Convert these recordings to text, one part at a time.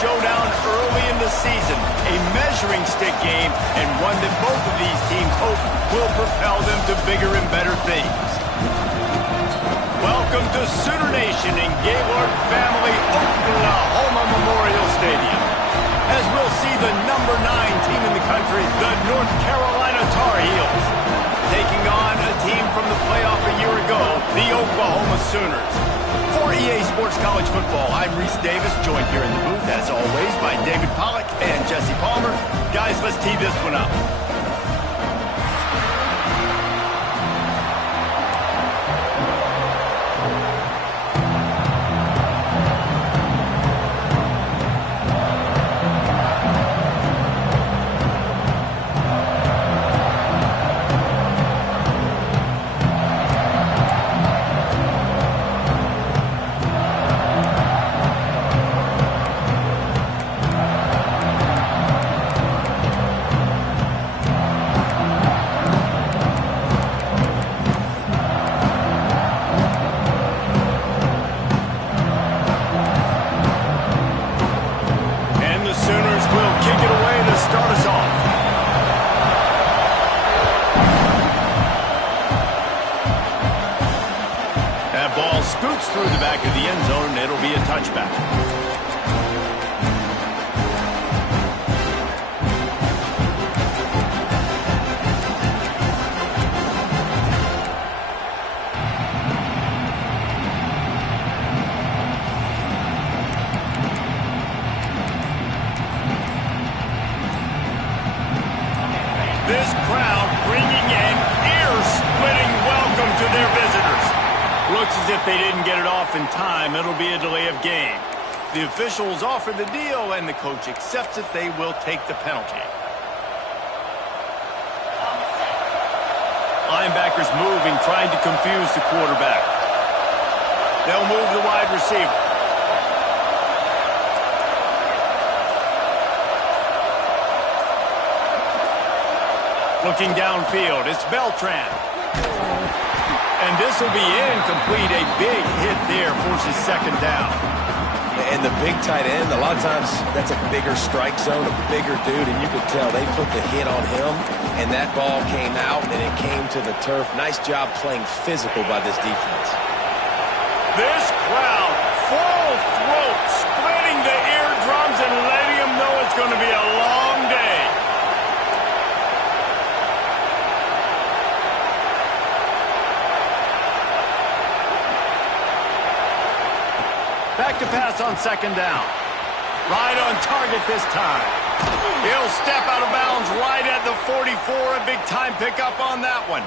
showdown early in the season, a measuring stick game, and one that both of these teams hope will propel them to bigger and better things. Welcome to Sooner Nation in Gaylord Family Oklahoma Memorial Stadium, as we'll see the number 9 team in the country, the North Carolina Tar Heels, taking on a team from the playoff a year ago, the Oklahoma Sooners. For EA Sports College Football, I'm Reese Davis, joined here in the booth, as always, by David Pollack and Jesse Palmer. Guys, let's tee this one up. Through the back of the end zone, it'll be a touchback. This crowd bringing an ear-splitting welcome to their visitors. Looks as if they didn't get it off in time. It'll be a delay of game. The officials offer the deal, and the coach accepts it. They will take the penalty. Linebackers moving, trying to confuse the quarterback. They'll move the wide receiver. Looking downfield, it's Beltran. And this will be incomplete. A big hit there forces second down. And the big tight end, a lot of times that's a bigger strike zone, a bigger dude, and you could tell they put the hit on him, and that ball came out, and it came to the turf. Nice job playing physical by this defense. This crowd, full throat, splitting the eardrums and letting them know it's going to be a long day. Back to pass on second down. Right on target this time. He'll step out of bounds right at the 44. A big-time pickup on that one.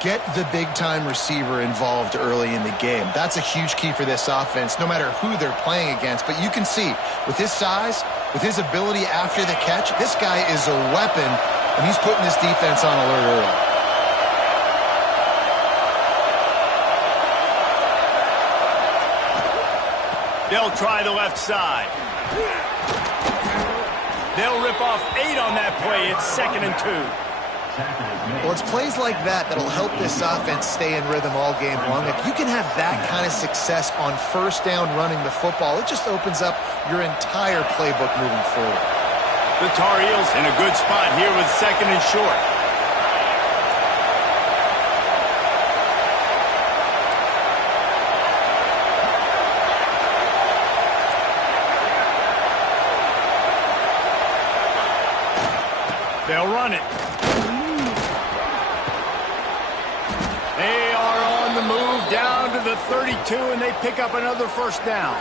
Get the big-time receiver involved early in the game. That's a huge key for this offense, no matter who they're playing against. But you can see, with his size, with his ability after the catch, this guy is a weapon, and he's putting this defense on alert early. They'll try the left side. They'll rip off 8 on that play. It's 2nd and 2. Well, it's plays like that that'll help this offense stay in rhythm all game long. If you can have that kind of success on first down running the football, it just opens up your entire playbook moving forward. The Tar Heels in a good spot here with 2nd and short. They'll run it. They are on the move down to the 32, and they pick up another first down.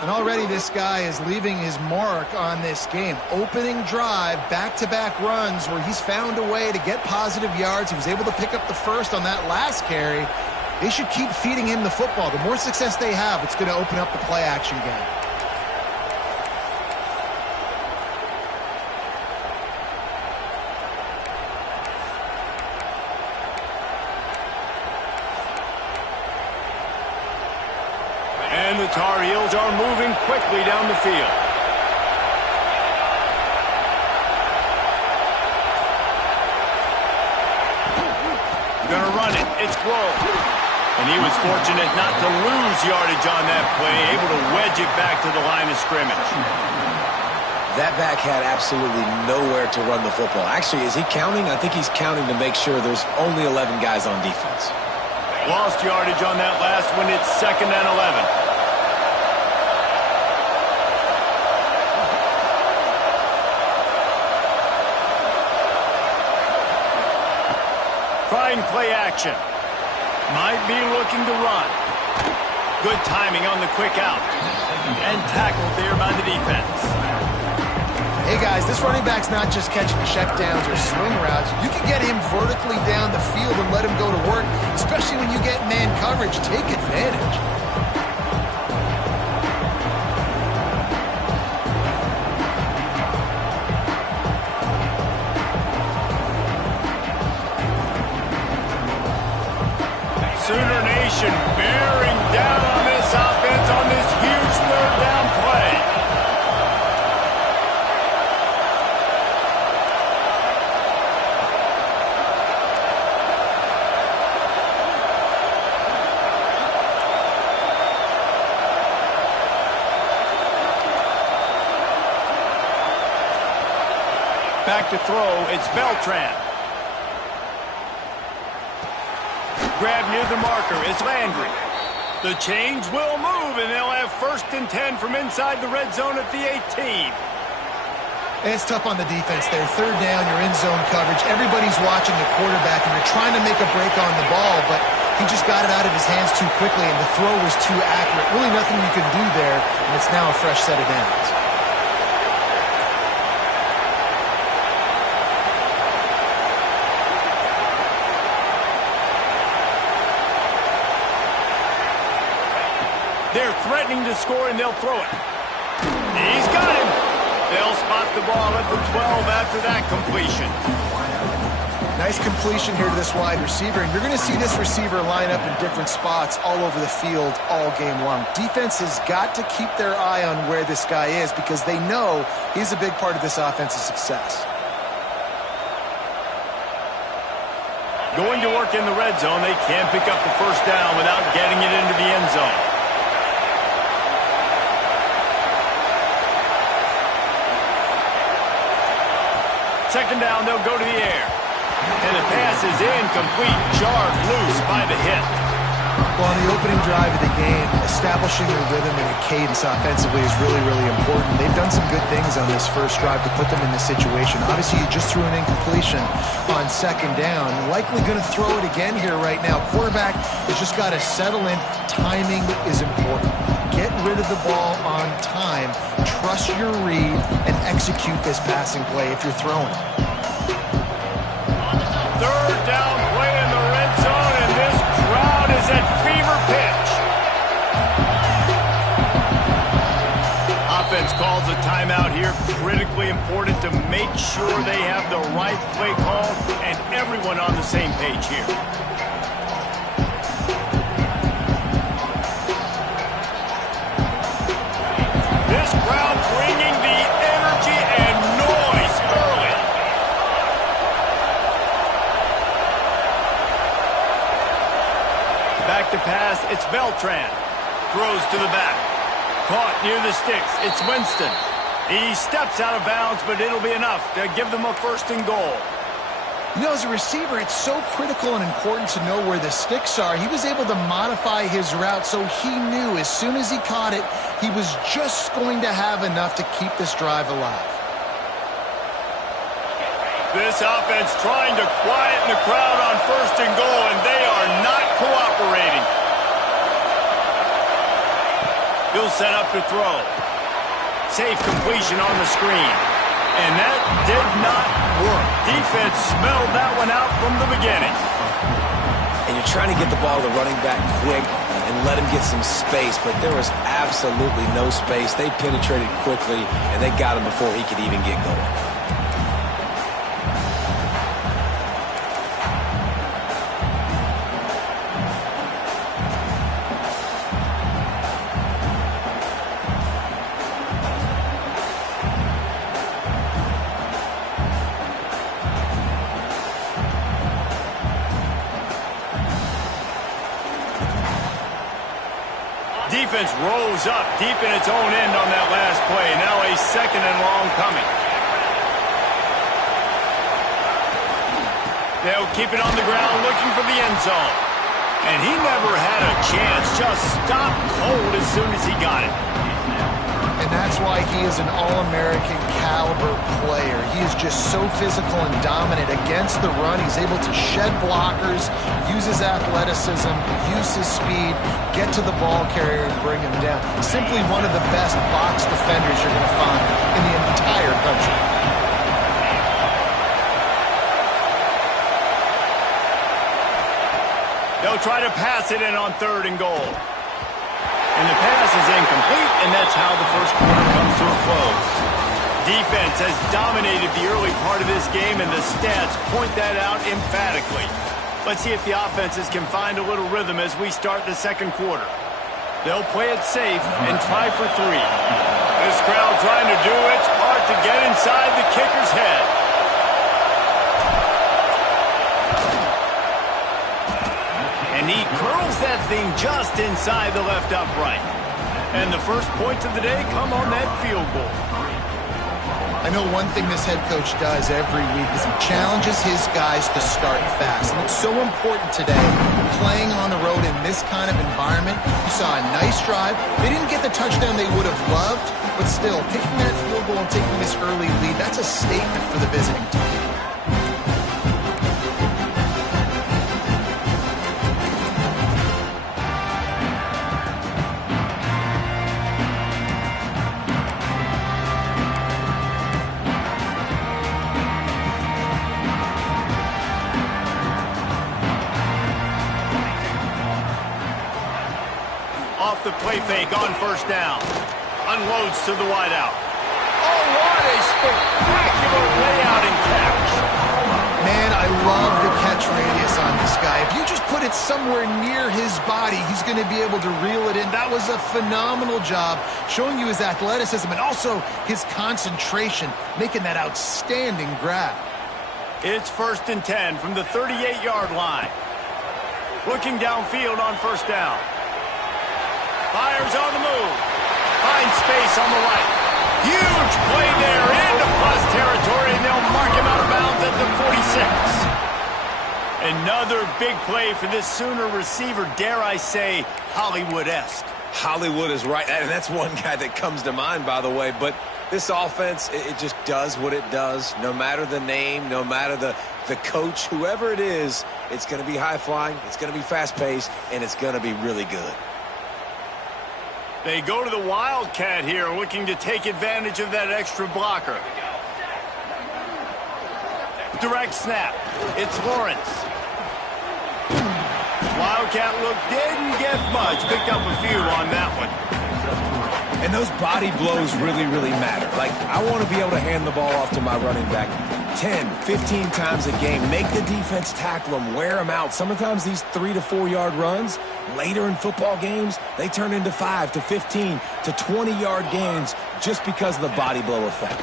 And already this guy is leaving his mark on this game. Opening drive, back-to-back runs where he's found a way to get positive yards. He was able to pick up the first on that last carry. They should keep feeding him the football. The more success they have, it's going to open up the play-action game. And the Tar Heels are moving quickly down the field. Gonna run it. It's Grove. And he was fortunate not to lose yardage on that play, able to wedge it back to the line of scrimmage. That back had absolutely nowhere to run the football. Actually, is he counting? I think he's counting to make sure there's only 11 guys on defense. Lost yardage on that last one. It's 2nd and 11. Trying play action. Might be looking to run. Good timing on the quick out. And tackled there by the defense. Hey guys, this running back's not just catching checkdowns or swing routes. You can get him vertically down the field and let him go to work, especially when you get man coverage. Take advantage. Sooner Nation bearing down on this offense on this huge 3rd down play. Back to throw, it's Beltran. Grab near the marker, it's Landry. The change will move, and they'll have 1st and 10 from inside the red zone at the 18. It's tough on the defense there. 3rd down, you're in zone coverage. Everybody's watching the quarterback, and you're trying to make a break on the ball, but he just got it out of his hands too quickly, and the throw was too accurate. Really nothing you can do there, and it's now a fresh set of downs. They're threatening to score, and they'll throw it. He's got him. They'll spot the ball at the 12 after that completion. Nice completion here to this wide receiver, and you're going to see this receiver line up in different spots all over the field all game long. Defense has got to keep their eye on where this guy is because they know he's a big part of this offense's success. Going to work in the red zone, they can't pick up the 1st down without getting it into the end zone. Second down, they'll go to the air. And the pass is incomplete, jarred loose by the hit. Well, on the opening drive of the game, establishing a rhythm and a cadence offensively is really, really important. They've done some good things on this first drive to put them in this situation. Obviously, you just threw an incompletion on 2nd down. Likely going to throw it again here right now. Quarterback has just got to settle in. Timing is important. Get rid of the ball on time. Trust your read and execute this passing play if you're throwing it. 3rd down play in the red zone, and this crowd is at fever pitch. Offense calls a timeout here. Critically important to make sure they have the right play call and everyone on the same page here. This crowd bringing the energy and noise early. Back to pass, it's Beltran. Throws to the back. Caught near the sticks, it's Winston. He steps out of bounds, but it'll be enough to give them a 1st and goal. You know, as a receiver, it's so critical and important to know where the sticks are. He was able to modify his route so he knew as soon as he caught it, he was just going to have enough to keep this drive alive. This offense trying to quieten the crowd on 1st and goal, and they are not cooperating. He'll set up to throw. Safe completion on the screen. And that did not work. Defense smelled that one out from the beginning. And you're trying to get the ball to the running back quick and let him get some space, but there was absolutely no space. They penetrated quickly, and they got him before he could even get going. defense rolls up deep in its own end on that last play. Now a 2nd and long coming. They'll keep it on the ground looking for the end zone. And he never had a chance. Just stopped cold as soon as he got it. And that's why he is an All-American caliber player. He is just so physical and dominant against the run. He's able to shed blockers, use his athleticism, use his speed, get to the ball carrier and bring him down. Simply one of the best box defenders you're going to find in the entire country. They'll try to pass it in on 3rd and goal. And the pass is incomplete, and that's how the first quarter comes to a close. Defense has dominated the early part of this game, and the stats point that out emphatically. Let's see if the offenses can find a little rhythm as we start the second quarter. They'll play it safe and try for 3. This crowd trying to do its part to get inside the kicker's head. And he curls that thing just inside the left upright. And the first points of the day come on that field goal. I know one thing this head coach does every week is he challenges his guys to start fast. And it's so important today, playing on the road in this kind of environment. You saw a nice drive. They didn't get the touchdown they would have loved, but still, kicking that field goal and taking this early lead, that's a statement for the visiting team. Off the play fake on 1st down. Unloads to the wideout. Oh, what a spectacular layout and catch. Man, I love the catch radius on this guy. If you just put it somewhere near his body, he's going to be able to reel it in. That was a phenomenal job, showing you his athleticism and also his concentration, making that outstanding grab. It's 1st and 10 from the 38-yard line. Looking downfield on 1st down. Fires on the move. Finds space on the right. Huge play there into plus territory, and they'll mark him out of bounds at the 46. Another big play for this Sooner receiver, dare I say, Hollywood-esque. Hollywood is right, and that's one guy that comes to mind, by the way. But this offense, it just does what it does. No matter the name, no matter the coach, whoever it is, it's going to be high-flying, it's going to be fast-paced, and it's going to be really good. They go to the Wildcat here, looking to take advantage of that extra blocker. Direct snap. It's Lawrence. Wildcat look didn't get much. Picked up a few on that one. And those body blows really, really matter. Like, I want to be able to hand the ball off to my running back 10, 15 times a game. Make the defense tackle them, wear them out. Sometimes these 3 to 4 yard runs, later in football games, they turn into 5 to 15 to 20-yard gains just because of the body blow effect.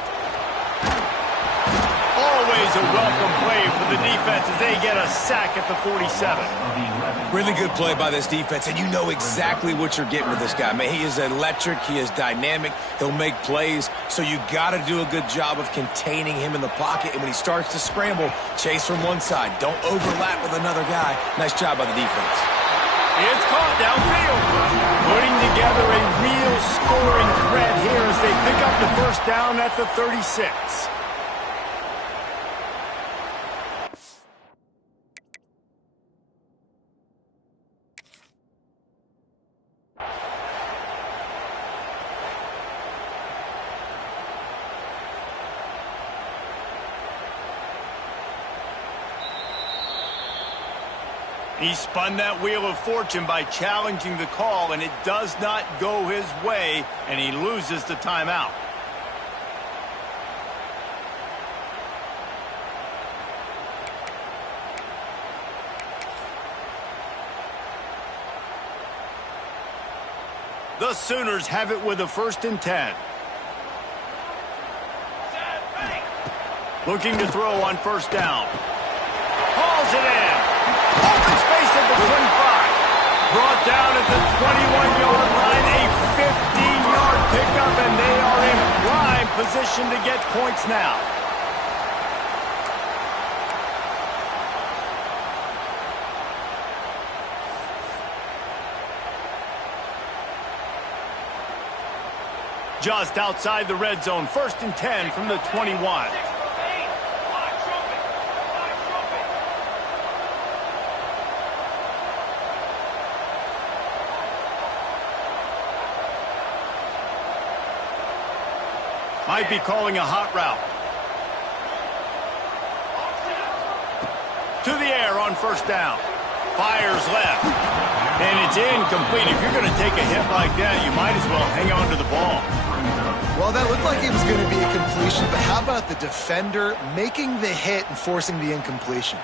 Always a welcome play for the defense as they get a sack at the 47. Really good play by this defense, and you know exactly what you're getting with this guy. Man, he is electric. He is dynamic. He'll make plays, so you got to do a good job of containing him in the pocket. And when he starts to scramble, chase from one side. Don't overlap with another guy. Nice job by the defense. It's caught downfield. Putting together a real scoring threat here as they pick up the 1st down at the 36. He spun that wheel of fortune by challenging the call, and it does not go his way, and he loses the timeout. The Sooners have it with a 1st and 10. Looking to throw on 1st down. Hauls it in. Open space at the 25. Brought down at the 21-yard line. A 15-yard pickup, and they are in prime position to get points now. Just outside the red zone, 1st and 10 from the 21. Might be calling a hot route. To the air on 1st down. Fires left. And it's incomplete. If you're going to take a hit like that, you might as well hang on to the ball. Well, that looked like it was going to be a completion, but how about the defender making the hit and forcing the incompletion?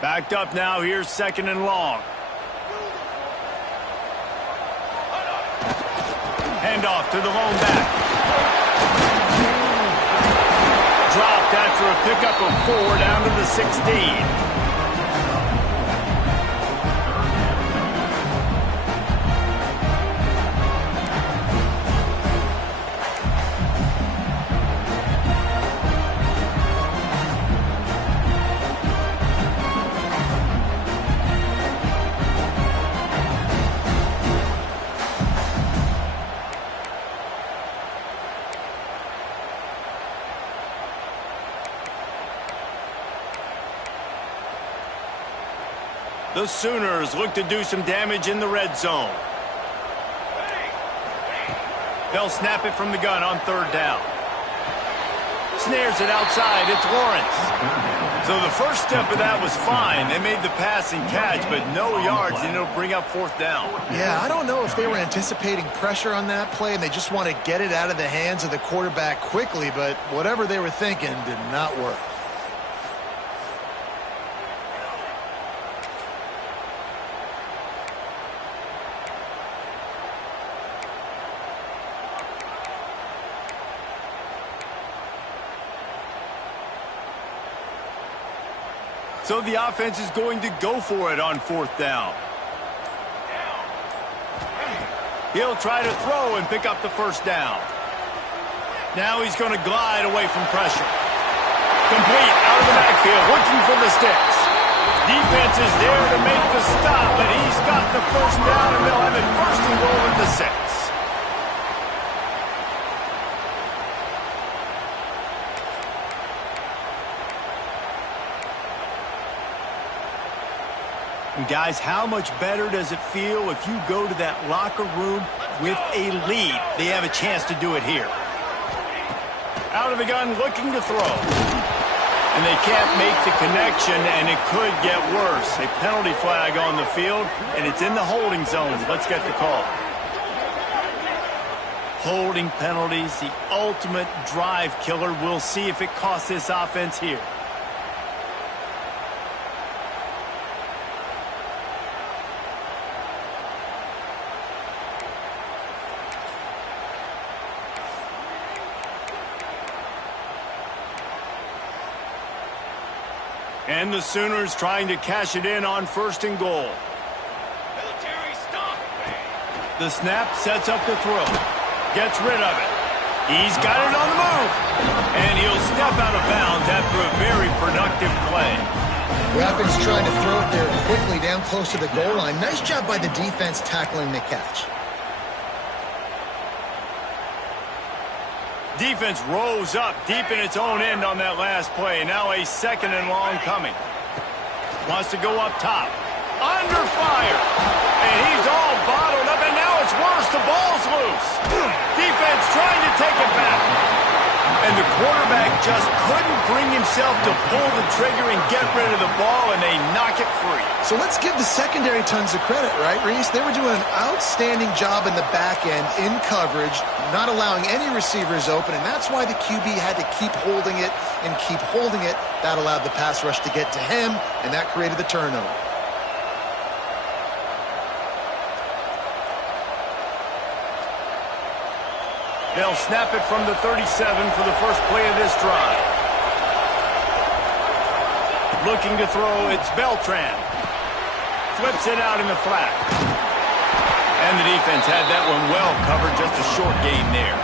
Backed up now. Here's 2nd and long. Handoff to the lone back. Dropped after a pickup of 4 down to the 16. The Sooners look to do some damage in the red zone. They'll snap it from the gun on 3rd down. Snares it outside. It's Lawrence. So the first step of that was fine. They made the pass and catch, but no yards, and it'll bring up 4th down. Yeah, I don't know if they were anticipating pressure on that play and they just want to get it out of the hands of the quarterback quickly, but whatever they were thinking did not work. So the offense is going to go for it on 4th down. He'll try to throw and pick up the 1st down. Now he's going to glide away from pressure. Complete out of the backfield, looking for the sticks. Defense is there to make the stop, but he's got the 1st down, and they'll have it 1st and goal at the 6. And guys, how much better does it feel if you go to that locker room with a lead? They have a chance to do it here. Out of the gun, looking to throw. And they can't make the connection, and it could get worse. A penalty flag on the field, and it's in the holding zone. Let's get the call. Holding penalties, the ultimate drive killer. We'll see if it costs this offense here. And the Sooners trying to cash it in on 1st and goal. The snap sets up the throw. Gets rid of it. He's got it on the move. And he'll step out of bounds after a very productive play. The offense trying to throw it there quickly down close to the goal line. Nice job by the defense tackling the catch. Defense rose up deep in its own end on that last play. Now a 2nd and long coming. Wants to go up top. Under fire. And he's all bottled up, and now it's worse. The ball's loose. Defense trying to take it back. And the quarterback just couldn't bring himself to pull the trigger and get rid of the ball, and they knock it free. So let's give the secondary tons of credit, right, Reese? They were doing an outstanding job in the back end, in coverage, not allowing any receivers open, and that's why the QB had to keep holding it and keep holding it. That allowed the pass rush to get to him, and that created the turnover. They'll snap it from the 37 for the first play of this drive. Looking to throw, it's Beltran. Flips it out in the flat. And the defense had that one well covered, just a short gain there.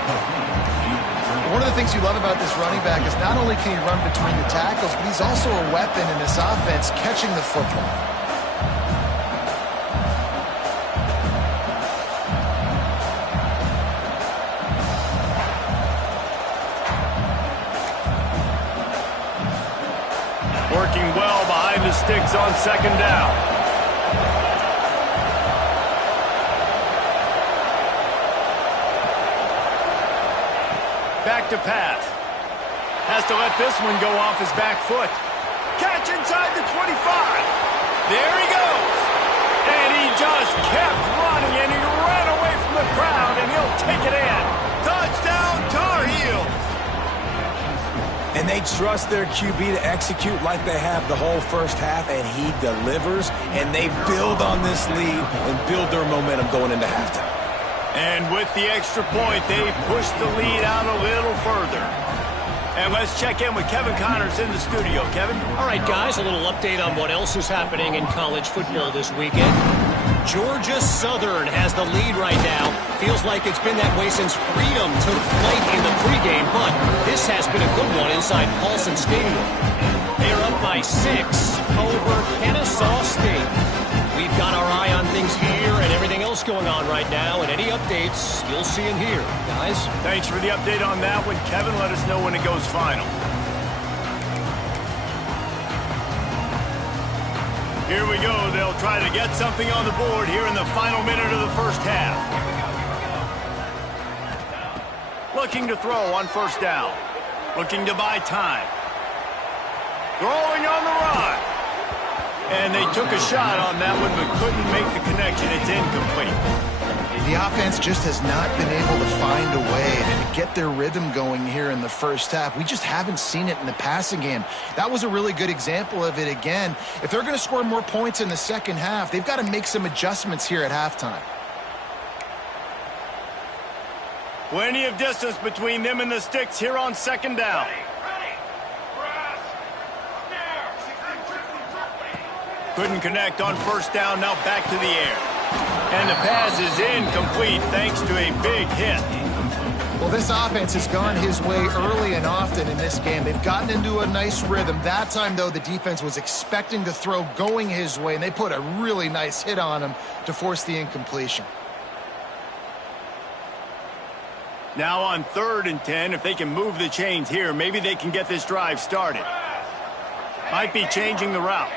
One of the things you love about this running back is not only can he run between the tackles, but he's also a weapon in this offense catching the football. Working well behind the sticks on second down. Back to pass. Has to let this one go off his back foot. Catch inside the 25. There he goes. And he just kept running, and he ran away from the crowd, and he'll take it in. Touchdown, Tar Heels. And they trust their QB to execute like they have the whole first half, and he delivers, and they build on this lead and build their momentum going into halftime. And with the extra point, they push the lead out a little further. And let's check in with Kevin Connors in the studio. Kevin? All right, guys, a little update on what else is happening in college football this weekend. Georgia Southern has the lead right now. Feels like it's been that way since Freedom took flight in the pregame, but this has been a good one inside Paulson Stadium. They're up by 6 over Kennesaw State. We've got our eye on things here and everything else going on right now, and any updates you'll see in here, guys. Thanks for the update on that one, Kevin. Let us know when it goes final. Here we go. They'll try to get something on the board here in the final minute of the first half. Looking to throw on first down. Looking to buy time. Throwing on the run. And they took a shot on that one, but couldn't make the connection. It's incomplete. The offense just has not been able to find a way to get their rhythm going here in the first half. We just haven't seen it in the passing game. That was a really good example of it again. If they're going to score more points in the second half, they've got to make some adjustments here at halftime. Plenty of distance between them and the sticks here on second down. Couldn't connect on first down, now back to the air. And the pass is incomplete thanks to a big hit. Well, this offense has gone his way early and often in this game. They've gotten into a nice rhythm. That time, though, the defense was expecting to throw going his way, and they put a really nice hit on him to force the incompletion. Now on 3rd and 10, if they can move the chains here, maybe they can get this drive started. Might be changing the route.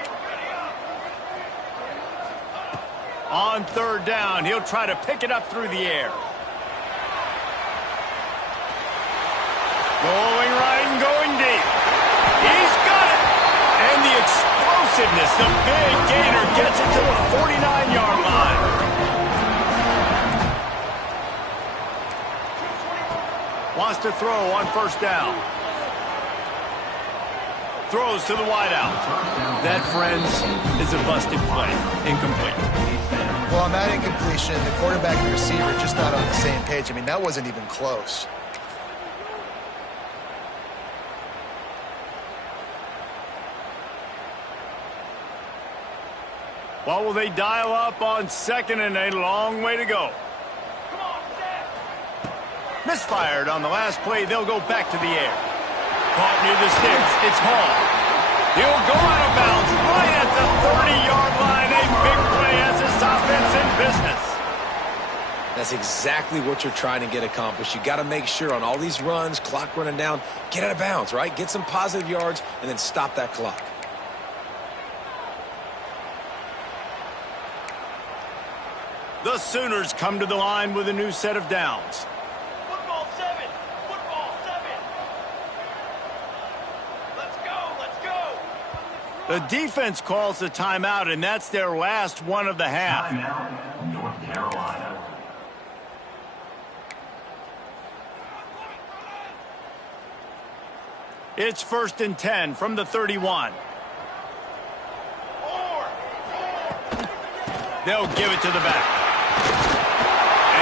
On 3rd down, he'll try to pick it up through the air. Going right and going deep. He's got it! And the explosiveness, the big gainer gets it to the 49-yard line. Wants to throw on first down. Throws to the wideout. That, friends, is a busted play. Incomplete. Well, on that incompletion, the quarterback and the receiver just not on the same page. I mean, that wasn't even close. What will they dial up on 2nd and a long way to go? Misfired on the last play. They'll go back to the air. Caught near the sticks. It's Hall. He'll go out of bounds right at the 30-yard line. A big play as this offense in business. That's exactly what you're trying to get accomplished. You got to make sure on all these runs, clock running down, get out of bounds, right? Get some positive yards and then stop that clock. The Sooners come to the line with a new set of downs. Football 7. Football 7. Let's go. Let's go. The defense calls the timeout, and that's their last one of the half. Timeout, North Carolina. It's 1st and 10 from the 31. They'll give it to the back.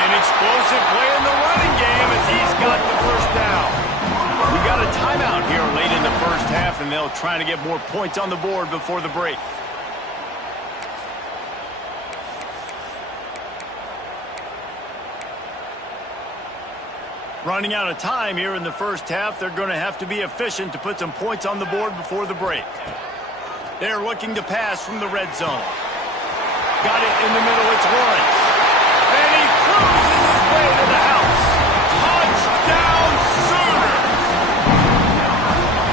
An explosive play in the running game as he's got the first down. We got a timeout here late in the first half, and they'll try to get more points on the board before the break. Running out of time here in the first half. They're going to have to be efficient to put some points on the board before the break. They're looking to pass from the red zone. Got it in the middle. It's Lawrence. And he cruises his way to the house. Touchdown Sooners!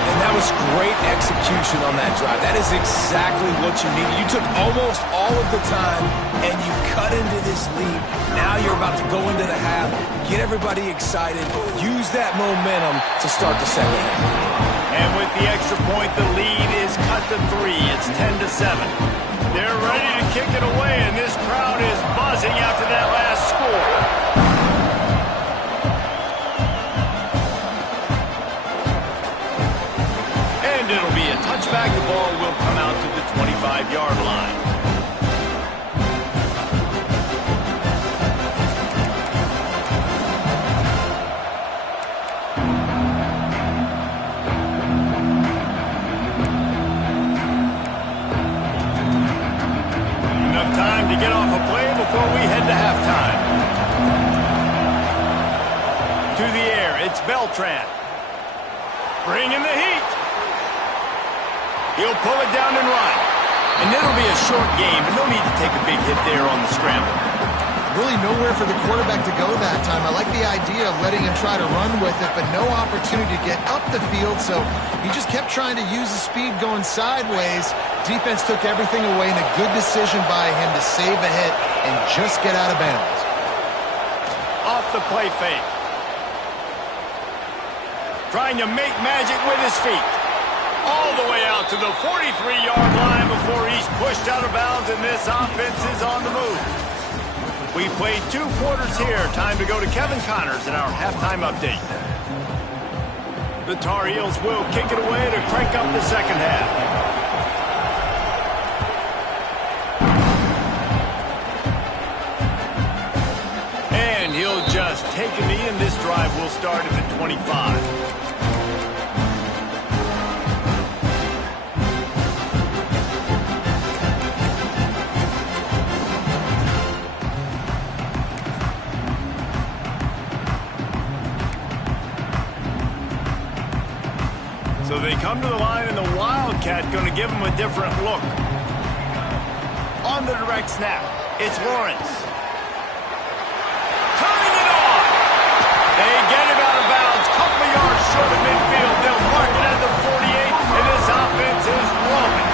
And that was great execution on that drive. That is exactly what you needed. You took almost all of the time, and you cut into this lead. Now you're about to go into the half, get everybody excited, use that momentum to start the second half. And with the extra point, the lead is cut to 3. It's 10-7. They're ready to kick it away, and this crowd is buzzing after that last score. And it'll be a touchback. The ball will come out to the 25-yard line. Time to get off a play before we head to halftime. To the air, it's Beltran. Bringing the heat. He'll pull it down and run. And it'll be a short game, and no need to take a big hit there on the scramble. Really nowhere for the quarterback to go that time. I like the idea of letting him try to run with it, but no opportunity to get up the field, so he just kept trying to use the speed going sideways. Defense took everything away, and a good decision by him to save a hit and just get out of bounds. Off the play fake. Trying to make magic with his feet. All the way out to the 43-yard line before he's pushed out of bounds, and this offense is on the move. We played 2 quarters here. Time to go to Kevin Connors in our halftime update. The Tar Heels will kick it away to crank up the second half. And he'll just take a knee, and this drive will start at the 25. So they come to the line, and the Wildcat going to give them a different look. On the direct snap, it's Lawrence. Turning it on. They get him out of bounds. Couple of yards short of midfield. They'll mark it at the 48, and this offense is rolling.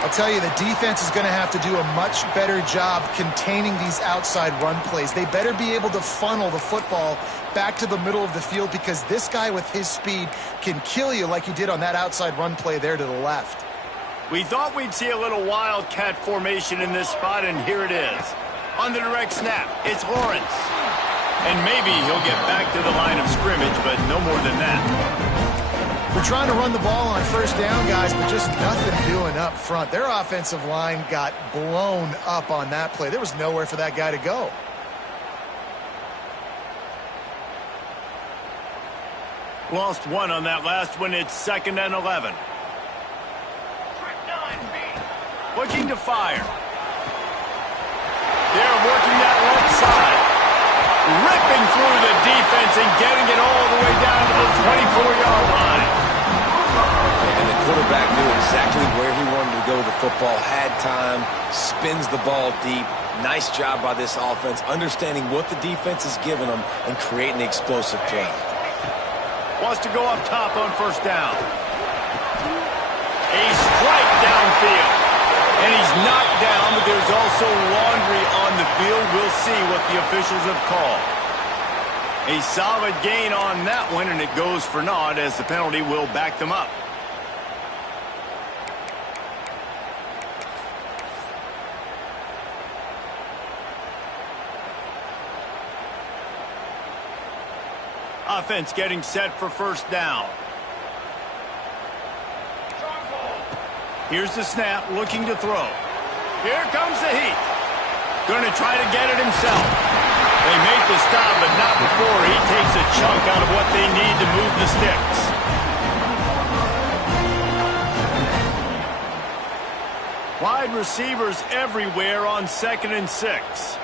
I'll tell you, the defense is going to have to do a much better job containing these outside run plays. They better be able to funnel the football back to the middle of the field, because this guy with his speed can kill you like he did on that outside run play there to the left. We thought we'd see a little Wildcat formation in this spot, and here it is. On the direct snap, it's Lawrence. And maybe he'll get back to the line of scrimmage, but no more than that. We're trying to run the ball on first down, guys, but just nothing doing up front. Their offensive line got blown up on that play. There was nowhere for that guy to go. Lost one on that last one. It's 2nd and 11. Looking to fire. They're working that left side. Ripping through the defense and getting it all the way down to the 24-yard line. And the quarterback knew exactly where he wanted to go with the football, had time, spins the ball deep. Nice job by this offense, understanding what the defense is giving them and creating the explosive play. Wants to go up top on first down. A strike downfield. And he's knocked down, but there's also laundry on the field. We'll see what the officials have called. A solid gain on that one, and it goes for naught as the penalty will back them up. Offense getting set for first down. Here's the snap, looking to throw. Here comes the heat. Going to try to get it himself. They make the stop, but not before he takes a chunk out of what they need to move the sticks. Wide receivers everywhere on 2nd and 6.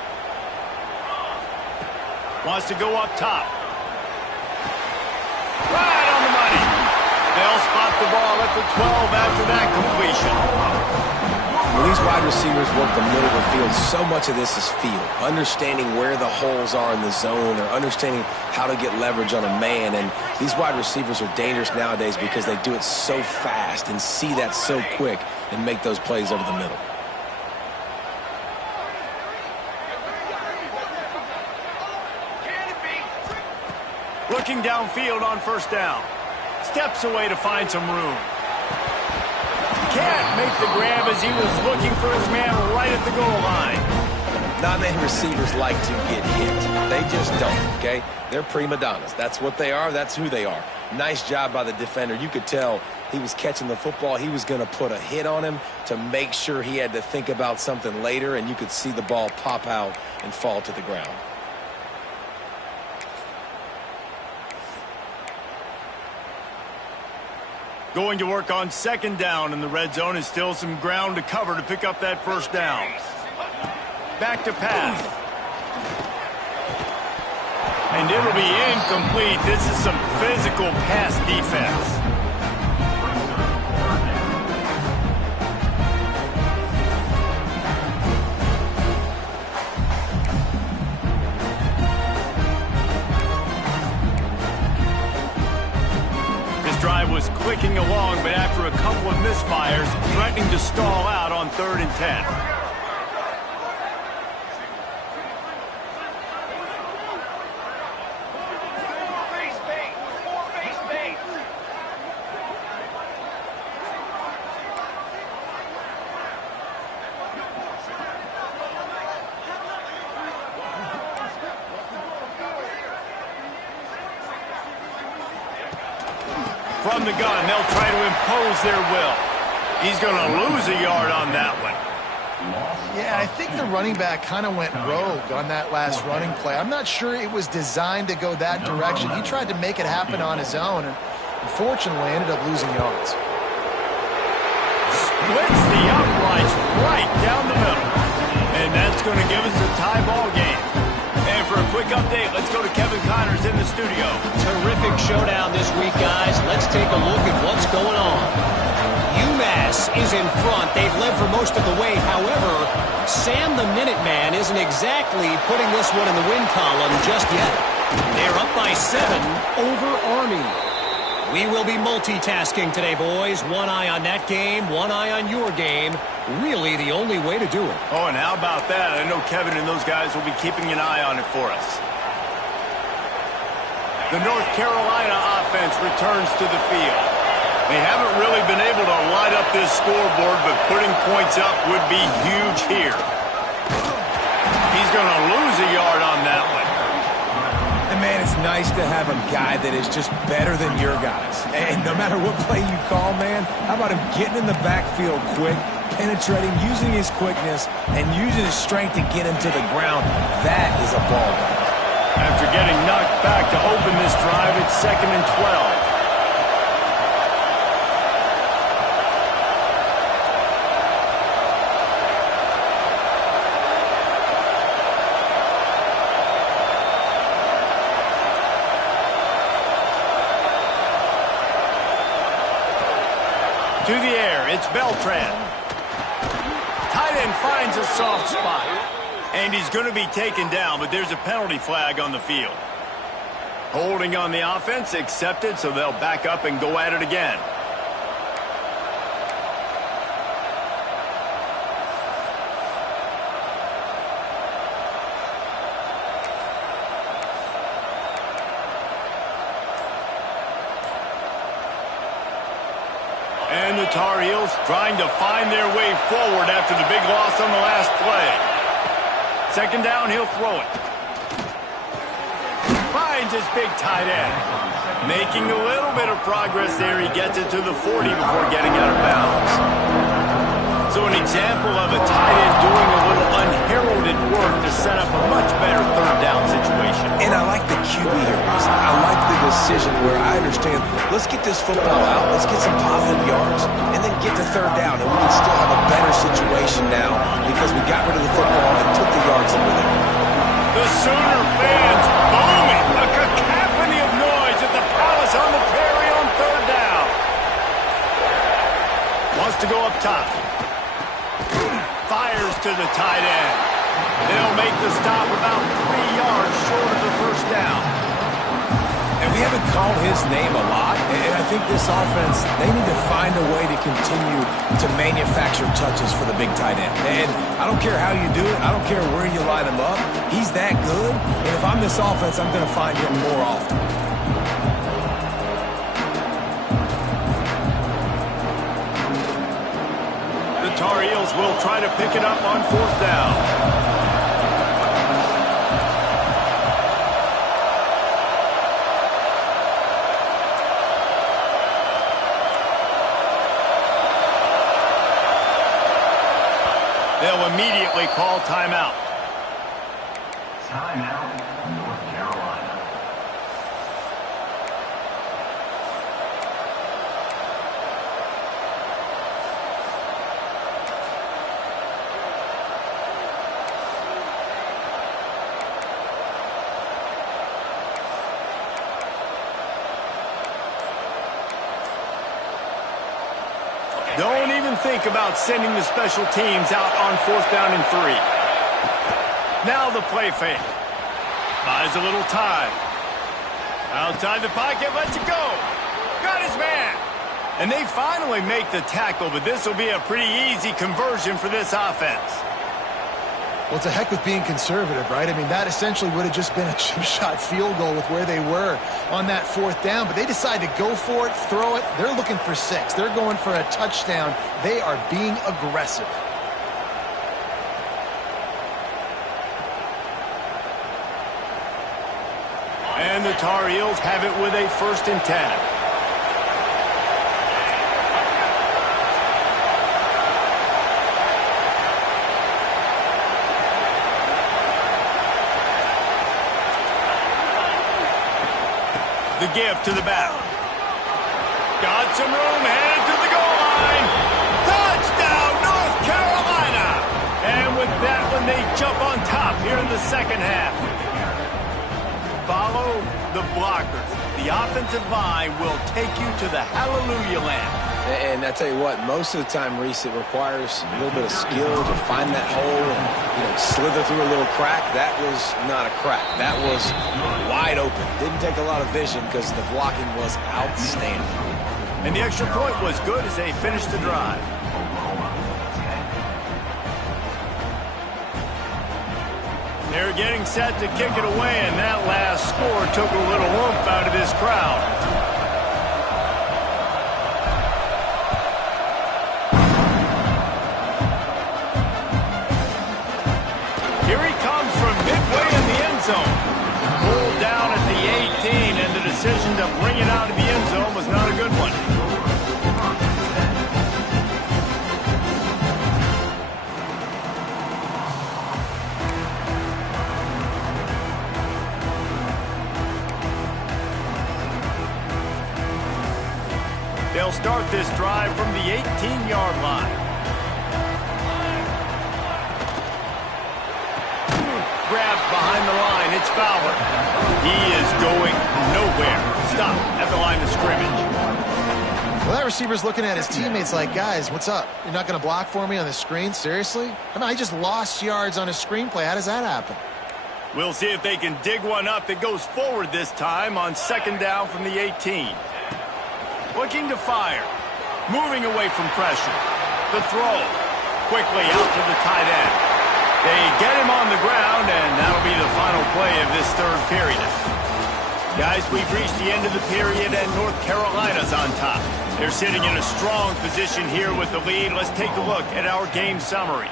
Wants to go up top. Right on the money. They'll spot the ball at the 12 after that completion. When these wide receivers work the middle of the field, so much of this is feel. Understanding where the holes are in the zone or understanding how to get leverage on a man. And these wide receivers are dangerous nowadays because they do it so fast and see that so quick and make those plays over the middle. Looking downfield on 1st down. Steps away to find some room. Can't make the grab as he was looking for his man right at the goal line. Not many receivers like to get hit. They just don't, okay? They're prima donnas. That's what they are. That's who they are. Nice job by the defender. You could tell he was catching the football. He was going to put a hit on him to make sure he had to think about something later, and you could see the ball pop out and fall to the ground. Going to work on 2nd down in the red zone, is still some ground to cover to pick up that 1st down. Back to pass. And it'll be incomplete. This is some physical pass defense. Drive was clicking along, but after a couple of misfires, threatening to stall out on 3rd and 10. From the gun, they'll try to impose their will. He's going to lose a yard on that one. Yeah, I think the running back kind of went rogue on that last running play. I'm not sure it was designed to go that direction. He tried to make it happen on his own, and unfortunately ended up losing yards. Splits the uprights right down the middle. And that's going to give us a tie ball game. And for a quick update, let's go to Kevin Connors in the studio. Terrific showdown this week, guys. Let's take a look at what's going on. UMass is in front. They've led for most of the way. However, Sam the Minuteman isn't exactly putting this one in the win column just yet. They're up by 7 over Army. We will be multitasking today, boys. One eye on that game, one eye on your game. Really the only way to do it. Oh, and how about that? I know Kevin and those guys will be keeping an eye on it for us. The North Carolina offense returns to the field. They haven't really been able to light up this scoreboard, but putting points up would be huge here. He's going to lose a yard on that one. And man, it's nice to have a guy that is just better than your guys. And no matter what play you call, man, how about him getting in the backfield quick, penetrating, using his quickness, and using his strength to get him to the ground? That is a ball game. After getting knocked back to open this drive, it's 2nd and 12. To the air, it's Beltran. Tight end finds a soft spot. And he's going to be taken down, but there's a penalty flag on the field. Holding on the offense, accepted, so they'll back up and go at it again. And the Tar Heels trying to find their way forward after the big loss on the last play. 2nd down, he'll throw it. Finds his big tight end. Making a little bit of progress there. He gets it to the 40 before getting out of bounds. So an example of a tight end doing a little unheralded work order to set up a much better third down situation. And I like the QB here, Mason. I like the decision where I understand, let's get this football out, let's get some positive yards, and then get to third down, and we can still have a better situation now because we got rid of the football and took the yards over there. The Sooner fans booming, a cacophony of noise at the Palace on the Prairie on third down. Wants to go up top. Fires to the tight end. They'll make the stop about 3 yards short of the first down. And we haven't called his name a lot, and I think this offense, they need to find a way to continue to manufacture touches for the big tight end. And I don't care how you do it. I don't care where you line him up. He's that good, and if I'm this offense, I'm going to find him more often. The Tar Heels will try to pick it up on fourth down. They'll immediately call timeout. Timeout, North Carolina. Don't even think about sending the special teams out on fourth down and 3. Now the play fake. Buys a little time. Outside the pocket, lets it go. Got his man. And they finally make the tackle, but this will be a pretty easy conversion for this offense. Well, it's a heck with being conservative, right? I mean, that essentially would have just been a chip-shot field goal with where they were on that fourth down. But they decide to go for it, throw it. They're looking for 6. They're going for a touchdown. They are being aggressive. And the Tar Heels have it with a 1st and 10. The give to the back. Got some room, headed to the goal line. Touchdown, North Carolina! And with that one, they jump on top here in the second half. Follow the blockers. The offensive line will take you to the hallelujah land. And I tell you what, most of the time, Reese, it requires a little bit of skill to find that hole and slither through a little crack. That was not a crack. That was wide open. Didn't take a lot of vision because the blocking was outstanding. And the extra point was good as they finished the drive. They're getting set to kick it away, and that last score took a little oomph out of this crowd. Here he comes from midway in the end zone. Pulled down at the 18, and the decision to bring it out of the end zone was not a good one. They'll start this drive from the 18-yard line. Grabbed behind the line. It's Fowler. He is going nowhere. Stop at the line of scrimmage. Well, that receiver's looking at his teammates like, guys, what's up? You're not going to block for me on the screen? Seriously? I mean, I just lost yards on a screenplay. How does that happen? We'll see if they can dig one up that goes forward this time on 2nd down from the 18. Looking to fire. Moving away from pressure. The throw. Quickly out to the tight end. They get him on the ground, and that'll be the final play of this third period. Guys, we've reached the end of the period, and North Carolina's on top. They're sitting in a strong position here with the lead. Let's take a look at our game summary.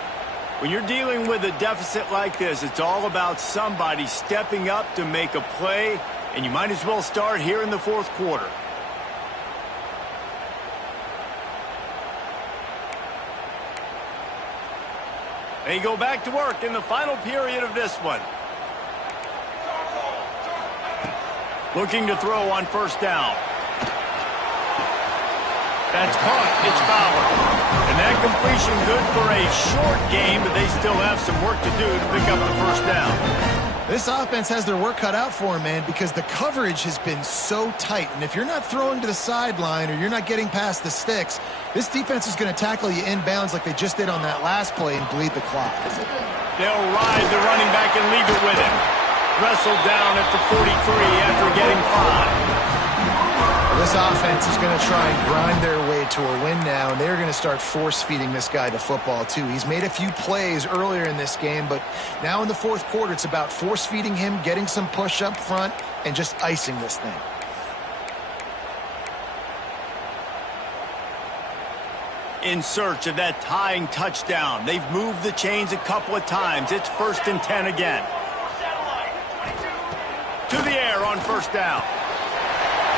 When you're dealing with a deficit like this, it's all about somebody stepping up to make a play, and you might as well start here in the fourth quarter. They go back to work in the final period of this one. Looking to throw on first down. That's caught. It's Fowler. And that completion good for a short game, but they still have some work to do to pick up the first down. This offense has their work cut out for them, man, because the coverage has been so tight. And if you're not throwing to the sideline or you're not getting past the sticks, this defense is going to tackle you inbounds like they just did on that last play and bleed the clock. They'll ride the running back and leave it with him. Wrestled down at the 43 after getting 5. This offense is going to try and grind their way to a win now, and they're going to start force-feeding this guy the football, too. He's made a few plays earlier in this game, but now in the fourth quarter, it's about force-feeding him, getting some push up front, and just icing this thing. In search of that tying touchdown. They've moved the chains a couple of times. It's 1st and 10 again. To the air on first down.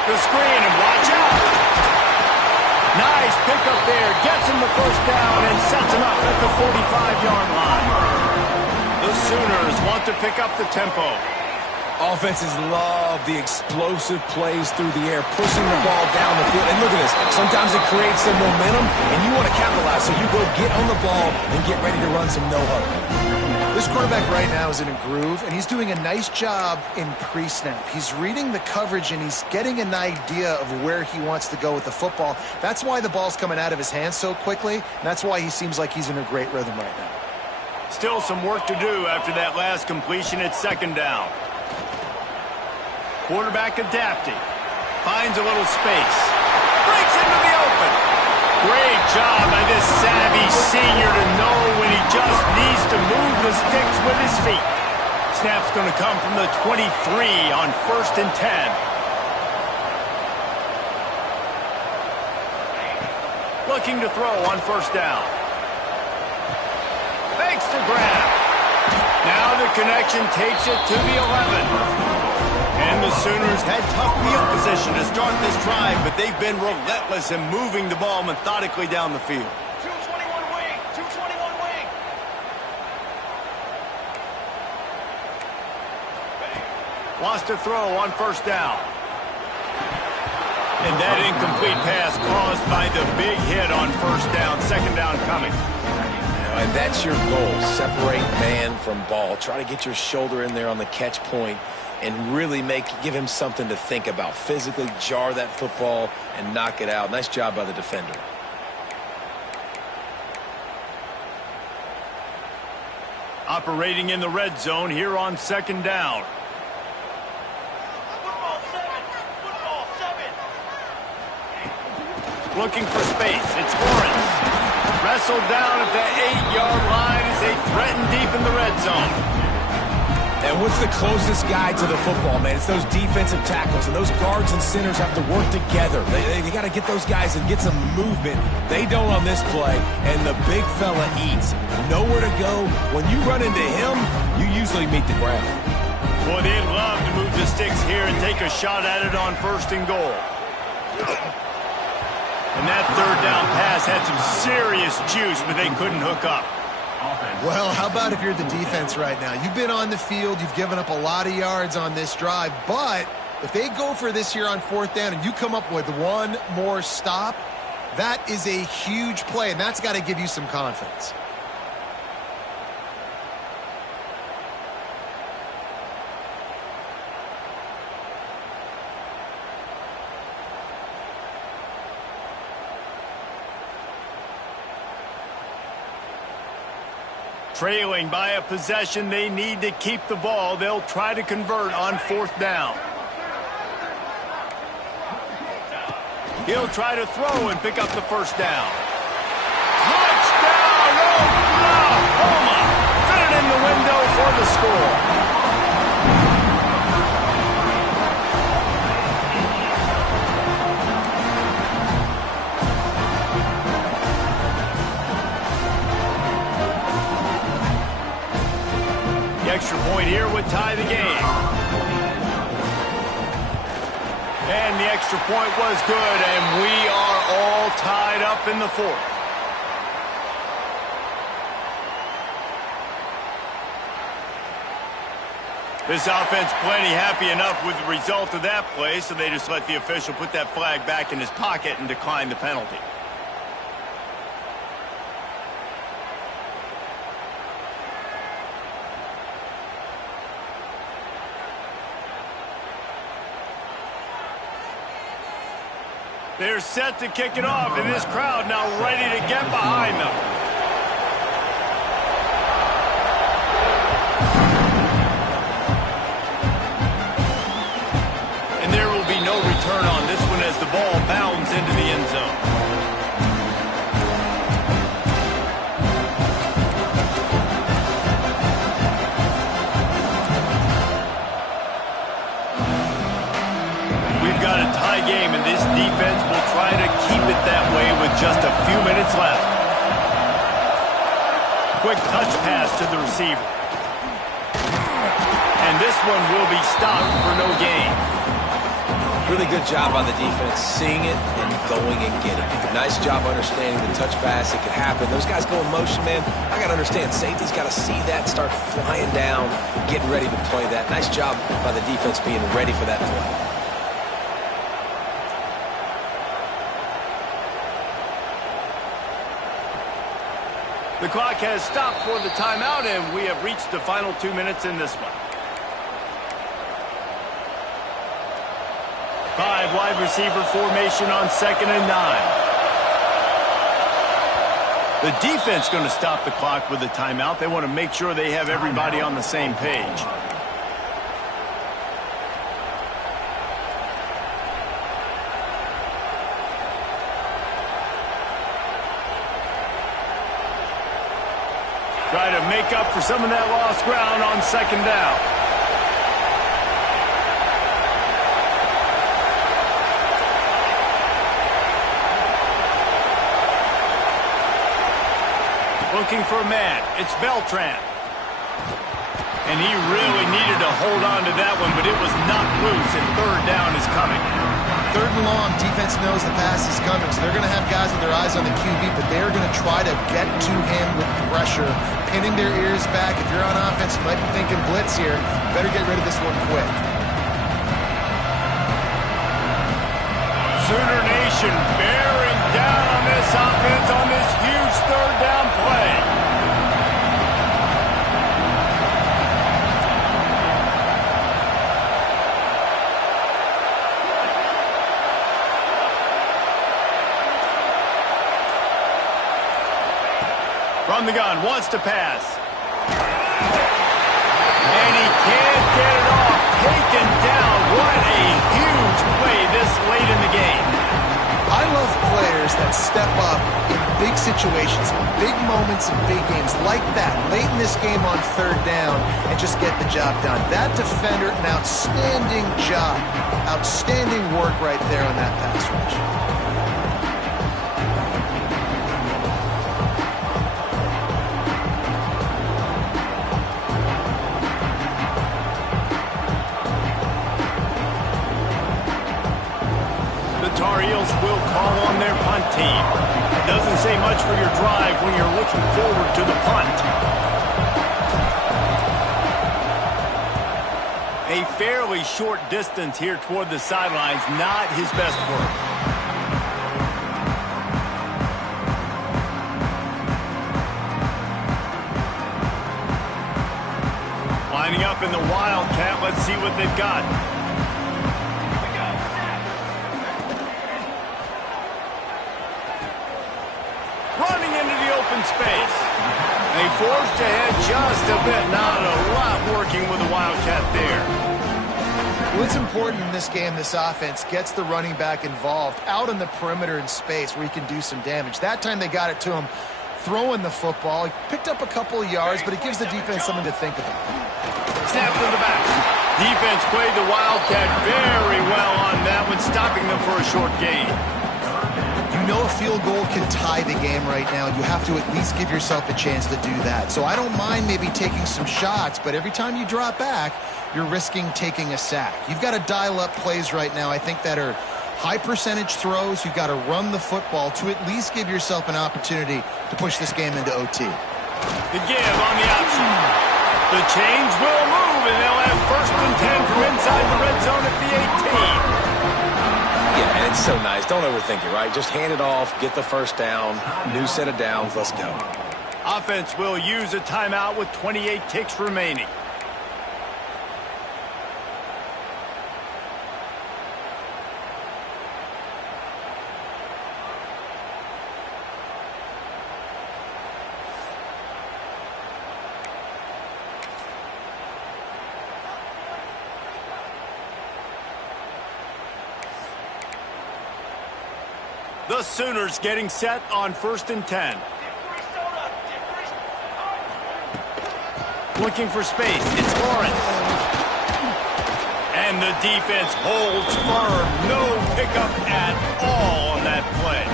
The screen, and watch out. Nice pickup there. Gets him the first down and sets him up at the 45-yard line. The Sooners want to pick up the tempo. Offenses love the explosive plays through the air, pushing the ball down the field. And look at this. Sometimes it creates some momentum, and you want to capitalize. So you go get on the ball and get ready to run some no-huddle. This quarterback right now is in a groove, and he's doing a nice job in pre-snap. He's reading the coverage, and he's getting an idea of where he wants to go with the football. That's why the ball's coming out of his hands so quickly, and that's why he seems like he's in a great rhythm right now. Still some work to do after that last completion at 2nd down. Quarterback adapting. Finds a little space. Breaks into the open. Great job by this savvy senior to know when he just needs to move the sticks with his feet. Snap's going to come from the 23 on 1st and 10. Looking to throw on first down. Fakes to grab. Now the connection takes it to the 11. And the Sooners had tough field position to start this drive, but they've been relentless in moving the ball methodically down the field. 221 wing, 221 wing. Wants to throw on first down. And that incomplete pass caused by the big hit on first down. 2nd down coming. And that's your goal. Separate man from ball. Try to get your shoulder in there on the catch point and really give him something to think about. Physically jar that football and knock it out. Nice job by the defender. Operating in the red zone here on 2nd down. Football 7. Football 7. Looking for space. It's Lawrence. Wrestled down at the 8-yard line as they threaten deep in the red zone. And what's the closest guy to the football, man? It's those defensive tackles, and those guards and centers have to work together. They got to get those guys and get some movement. They don't on this play, and the big fella eats. Nowhere to go. When you run into him, you usually meet the ground. Boy, they'd love to move the sticks here and take a shot at it on 1st and goal. And that 3rd down pass had some serious juice, but they couldn't hook up. Well, how about if you're the defense right now? You've been on the field. You've given up a lot of yards on this drive. But if they go for this here on 4th down and you come up with one more stop, that is a huge play, and that's got to give you some confidence. Trailing by a possession, they need to keep the ball. They'll try to convert on 4th down. He'll try to throw and pick up the first down. Touchdown, Oklahoma! Fit it in the window for the score. The extra point here would tie the game. And the extra point was good, and we are all tied up in the 4th. This offense plenty happy enough with the result of that play, so they just let the official put that flag back in his pocket and decline the penalty. They're set to kick it off, and this crowd now ready to get behind them. No return on this one as the ball bounds into the end zone. We've got a tie game, and this defense will try to keep it that way with just a few minutes left. Quick touch pass to the receiver. And this one will be stopped for no gain. Really good job on the defense, seeing it and going and getting it. Nice job understanding the touch pass. It could happen. Those guys go in motion, man. I got to understand, safety's got to see that, start flying down, getting ready to play that. Nice job by the defense being ready for that play. The clock has stopped for the timeout, and we have reached the final 2 minutes in this one. 5 wide receiver formation on 2nd and 9. The defense going to stop the clock with a timeout. They want to make sure they have everybody on the same page. Try to make up for some of that lost ground on 2nd down. Looking for a man. It's Beltran. And he really needed to hold on to that one, but it was knocked loose, and 3rd down is coming. 3rd and long, defense knows the pass is coming, so they're going to have guys with their eyes on the QB, but they're going to try to get to him with pressure, pinning their ears back. If you're on offense, you might be thinking blitz here. Better get rid of this one quick. Sooner Nation bearing down on this offense on this huge 3rd down play. From the gun, wants to pass. And he can't get it off. Taken down. What a huge play this late in the game. I love players that step up in big situations, big moments, and big games like that, late in this game on 3rd down, and just get the job done. That defender, an outstanding job. Outstanding work right there on that pass rush. Tar Heels will call on their punt team. Doesn't say much for your drive when you're looking forward to the punt. A fairly short distance here toward the sidelines, not his best work. Lining up in the Wildcat, let's see what they've got. Running into the open space. They forced ahead just a bit. Not a lot working with the Wildcat there. Well, it's important in this game, this offense gets the running back involved out on the perimeter in space where he can do some damage. That time they got it to him throwing the football. He picked up a couple of yards, but it gives the defense something to think about. Snap to the back. Defense played the Wildcat very well on that one, stopping them for a short gain. You know a field goal can tie the game right now. You have to at least give yourself a chance to do that. So I don't mind maybe taking some shots, but every time you drop back, you're risking taking a sack. You've got to dial up plays right now, I think, that are high percentage throws. You've got to run the football to at least give yourself an opportunity to push this game into OT. The give on the option. The chains will move, and they'll have 1st and 10 from inside the red zone at the 18. Yeah, and it's so nice. Don't overthink it, right? Just hand it off, get the 1st down, new set of downs, let's go. Offense will use a timeout with 28 ticks remaining. The Sooners getting set on 1st and 10. Looking for space. It's Lawrence. And the defense holds firm. No pickup at all on that play.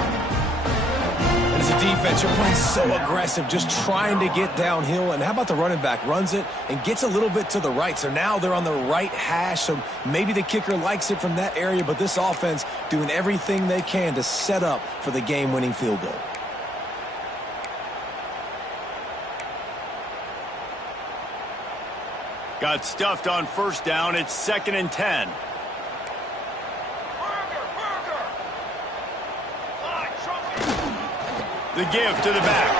As a defense, you're playing so aggressive, just trying to get downhill. And how about the running back? Runs it and gets a little bit to the right. So now they're on the right hash. So maybe the kicker likes it from that area. But this offense doing everything they can to set up for the game-winning field goal. Got stuffed on 1st down. It's 2nd and 10. The give to the back.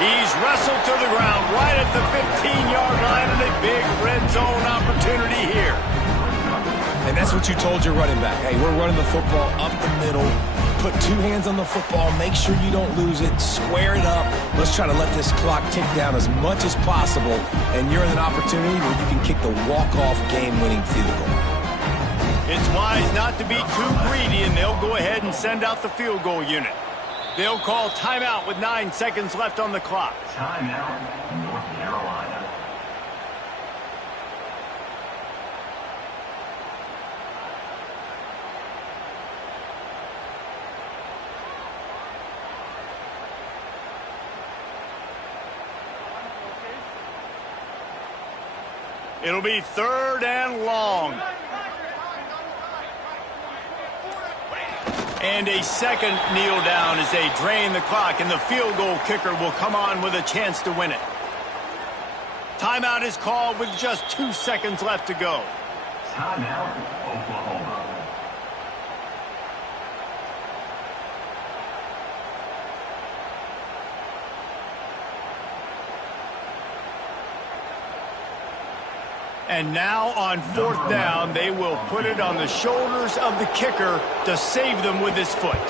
He's wrestled to the ground right at the 15-yard line, and a big red zone opportunity here. And that's what you told your running back. Hey, we're running the football up the middle. Put 2 hands on the football. Make sure you don't lose it. Square it up. Let's try to let this clock tick down as much as possible. And you're in an opportunity where you can kick the walk-off game-winning field goal. It's wise not to be too greedy, and they'll go ahead and send out the field goal unit. They'll call timeout with 9 seconds left on the clock. Timeout, North Carolina. It'll be 3rd and long. And a second kneel down as they drain the clock, and the field goal kicker will come on with a chance to win it. Timeout is called with just 2 seconds left to go. Timeout, Oklahoma. And now on 4th down, they will put it on the shoulders of the kicker to save them with his foot.